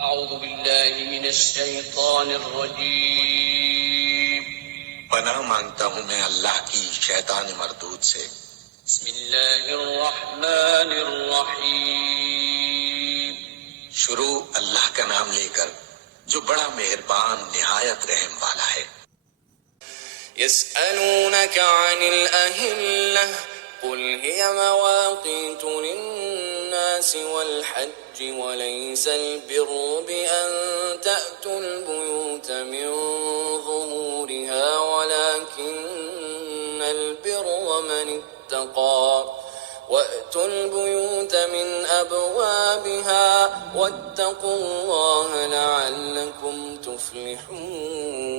أعوذ بالله من الشيطان الرجيم. پناہ مانگتا ہوں میں اللہ کی شیطان مردود سے. بسم الله الرحمن الرحيم. شروع اللہ کا نام لے کر جو بڑا مہربان نہایت رحم والا ہے. يسألونك عن الأهلة قل هي مواقيت للناس والحج وليس البر بأن تأتوا البيوت من ظهورها ولكن البر من اتقى وأتوا البيوت من أبوابها واتقوا الله لعلكم تفلحون.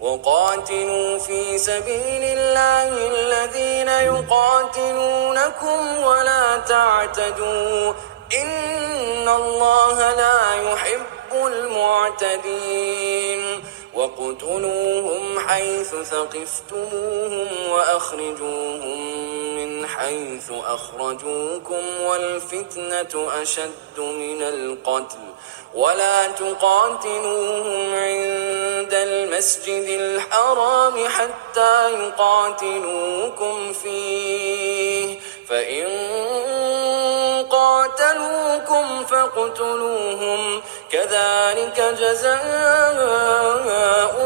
وقاتلوا في سبيل الله الذين يقاتلونكم ولا تعتدوا إن الله لا يحب المعتدين. وقتلوهم حيث ثقفتموهم وأخرجوهم من حيث أخرجوكم والفتنة أشد من القتل ولا تقاتلوهم عند المسجد الحرام حتى يقاتلوكم فيه فإن قاتلوكم فاقتلوهم كذلك جزاء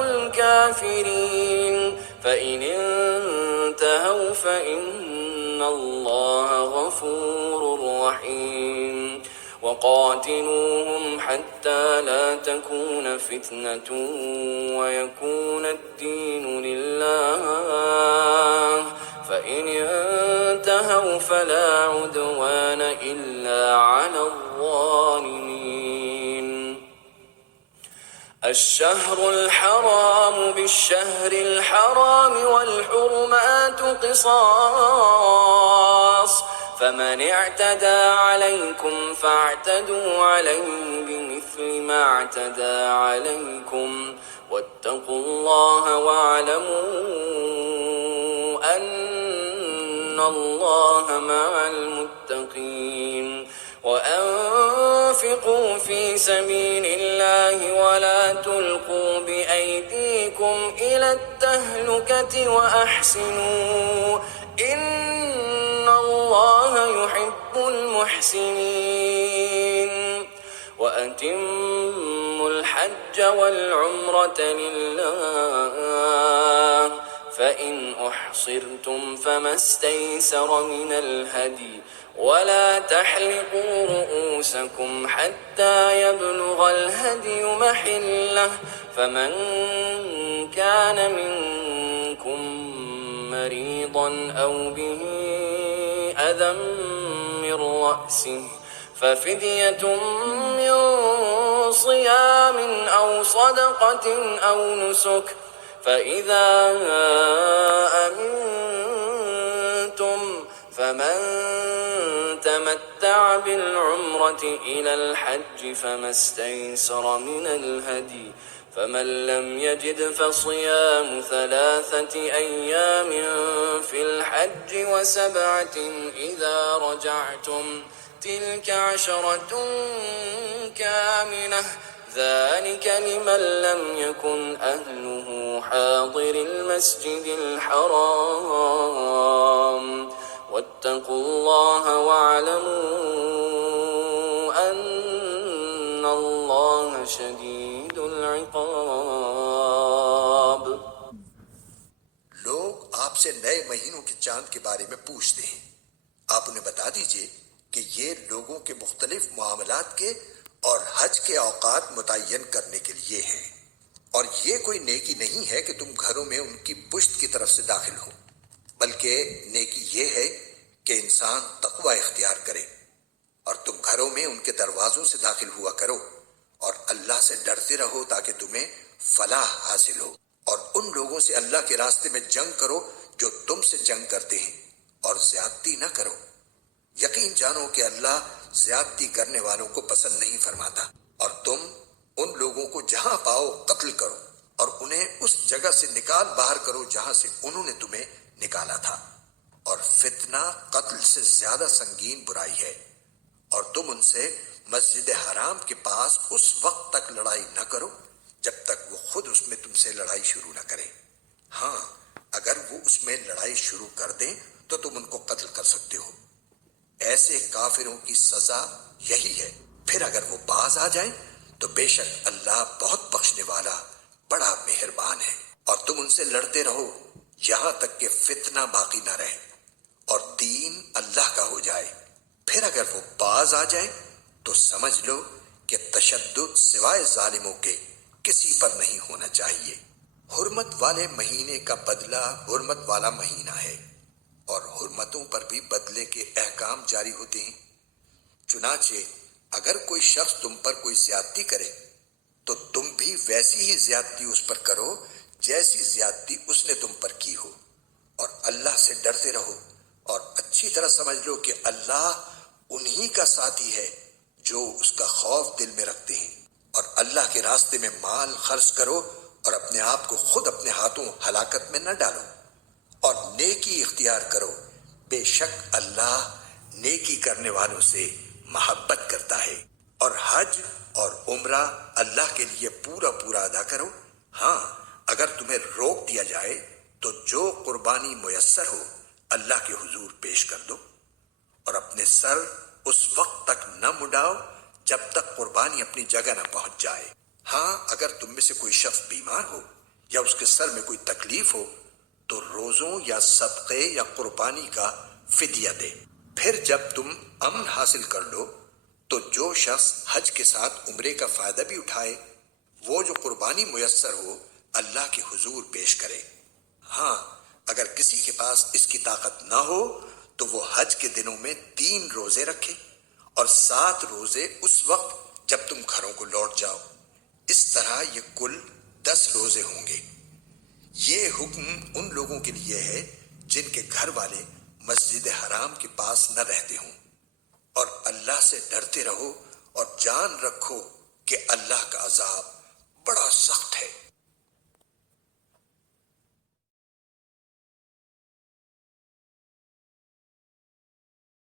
الكافرين. فإن انتهوا فإن الله غفور رحيم. وقاتلوهم حتى لا تكون فتنة ويكون الدين لله فإن انتهوا فلا عدوان إلا على الظالمين. الشهر الحرام بالشهر الحرام والحرمات قصاص فمن اعتدى عليكم فاعتدوا عليه بمثل ما اعتدى عليكم واتقوا الله واعلموا أن الله مع المتقين. وأنفقوا في سبيل الله ولا تلقوا بأيديكم إلى التهلكة وأحسنوا إن الله يحب المحسنين. وأتموا الحج والعمرة لله فإن أحصرتم فما استيسر من الهدي ولا تحلقوا رؤوسكم حتى يبلغ الهدي محله فمن كان منكم مريضا أو به أذى من رأسه ففدية من صيام أو صدقة أو نسك فإذا أمنتم فمن تمتع بالعمرة إلى الحج فما استيسر من الهدي فمن لم يجد فصيام 3 أيام في الحج و7 إذا رجعتم تلك 10 كاملة ذلك لمن لم يكن أهله حاضر المسجد الحرام واتقوا الله واعلموا أن الله شديد العقاب. لوگ آپ سے نئے مہینوں کے چاند کے بارے میں پوچھتے ہیں. آپ انہیں بتا دیجئے کہ یہ لوگوں کے مختلف معاملات کے اور حج کے اوقات متعین کرنے کے لیے ہیں، اور یہ کوئی نیکی نہیں ہے کہ تم گھروں میں ان کی پشت کی طرف سے داخل ہو، بلکہ نیکی یہ ہے کہ انسان تقوی اختیار کرے، اور تم گھروں میں ان کے دروازوں سے داخل ہوا کرو اور اللہ سے ڈرتے رہو تاکہ تمہیں فلاح حاصل ہو. اور ان لوگوں سے اللہ کے راستے میں جنگ کرو جو تم سے جنگ کرتے ہیں، اور زیادتی نہ کرو. یقین جانو کہ اللہ زیادتی کرنے والوں کو پسند نہیں فرماتا. اور تم ان لوگوں کو جہاں پاؤ قتل کرو اور انہیں اس جگہ سے نکال باہر کرو جہاں سے انہوں نے تمہیں نکالا تھا. اور فتنہ قتل سے زیادہ سنگین برائی ہے. اور تم ان سے مسجد حرام کے پاس اس وقت تک لڑائی نہ کرو جب تک وہ خود اس میں تم سے لڑائی شروع نہ کرے۔ ہاں، اگر وہ اس میں لڑائی شروع کر دیں تو تم ان کو قتل کر سکتے ہو۔ ایسے کافروں کی سزا یہی ہے۔ پھر اگر وہ باز آ جائیں تو بے شک اللہ بہت بخشنے والا بڑا مہربان ہے۔ اور تم ان سے لڑتے رہو یہاں تک کہ فتنہ باقی نہ رہے اور دین اللہ کا ہو جائے۔ پھر اگر وہ باز آ جائیں تو سمجھ لو کہ تشدد سوائے ظالموں کے کسی پر نہیں ہونا چاہیے۔ حرمت والے مہینے کا بدلہ حرمت والا مہینہ ہے، اور حرمتوں پر بھی بدلے کے احکام جاری ہوتے ہیں۔ چنانچہ اگر کوئی شخص تم پر کوئی زیادتی کرے تو تم بھی ویسی ہی زیادتی اس پر کرو جیسی زیادتی اس نے تم پر کی ہو، اور اللہ سے ڈرتے رہو اور اچھی طرح سمجھ لو کہ اللہ انہی کا ساتھی ہے جو اس کا خوف دل میں رکھتے ہیں۔ اور اللہ کے راستے میں مال خرچ کرو اور اپنے آپ کو خود اپنے ہاتھوں ہلاکت میں نہ ڈالو، اور نیکی اختیار کرو، بے شک اللہ نیکی کرنے والوں سے محبت کرتا ہے۔ اور حج اور عمرہ اللہ کے لیے پورا پورا ادا کرو۔ ہاں، اگر تمہیں روک دیا جائے تو جو قربانی میسر ہو اللہ کے حضور پیش کر دو، اور اپنے سر اس وقت تک نہ مڈاؤ جب تک قربانی اپنی جگہ نہ پہنچ جائے۔ ہاں، اگر تم میں سے کوئی شخص بیمار ہو یا اس کے سر میں کوئی تکلیف ہو تو روزوں یا صدقے یا قربانی کا فدیہ دے۔ پھر جب تم امن حاصل کر لو تو جو شخص حج کے ساتھ عمرے کا فائدہ بھی اٹھائے وہ جو قربانی میسر ہو اللہ کے حضور پیش کرے۔ ہاں، اگر کسی کے پاس اس کی طاقت نہ ہو تو وہ حج کے دنوں میں 3 روزے رکھے اور 7 روزے اس وقت جب تم گھروں کو لوٹ جاؤ۔ اس طرح یہ کل 10 روزے ہوں گے۔ یہ حکم ان لوگوں کے لیے ہے جن کے گھر والے مسجد حرام کے پاس نہ رہتے ہوں۔ اور اللہ سے ڈرتے رہو اور جان رکھو کہ اللہ کا عذاب بڑا سخت ہے۔